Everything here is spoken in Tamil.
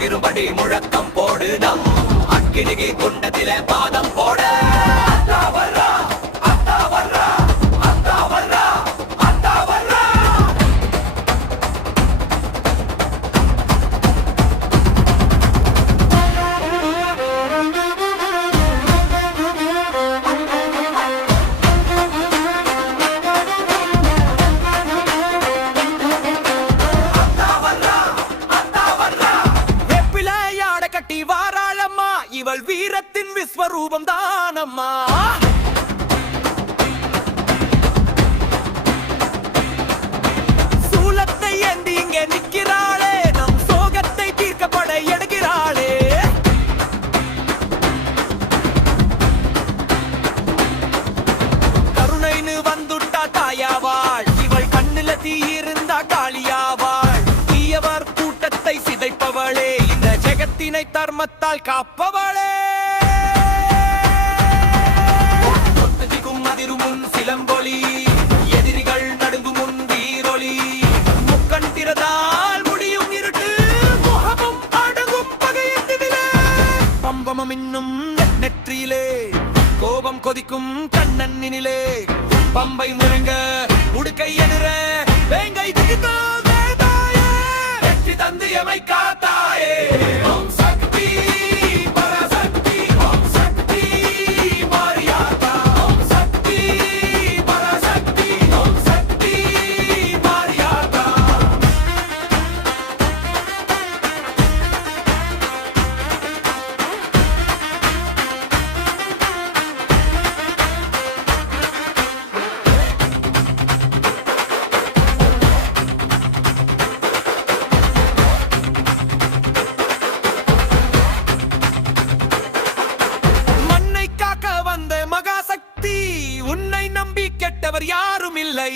பகிரும்படி முழக்கம் போடு நம் அக்கினிகி குண்டத்திலே பாதம் போட இவள் வீரத்தின் விஸ்வரூபம் தானம்மா. சூலத்தை ஏந்தி இங்கே நிற்கிறாளே, நம் சோகத்தை தீர்க்கப்பட எடுக்கிறாளே. கருணைன்னு வந்துட்டா தாயாவாள், இவள் கண்ணுல தீ இருந்தா காளியாவாள். தீயவர் கூட்டத்தை சிதைப்பவளே, இந்த ஜெகத்தினை தர்மத்தால் காப்பவளே. அதிருமுன் சிலம்பொலி, எதிரிகள் நடுங்கும் முன் வீரொலி. முக்கண் திறதால் முடியும் இருட்டு, முகமும் அடங்கும் பகையிலே. பம்பமம் இன்னும் நெற்றியிலே, கோபம் கொதிக்கும் கண்ணன்னினிலே. பம்பை முழங்க உடுக்கை எதிர வேங்கை திகித்தோ வேதாயே. வெற்றி தந்து எமை காத்தாயே. உன்னை நம்பி கெட்டவர் யாரும் இல்லை.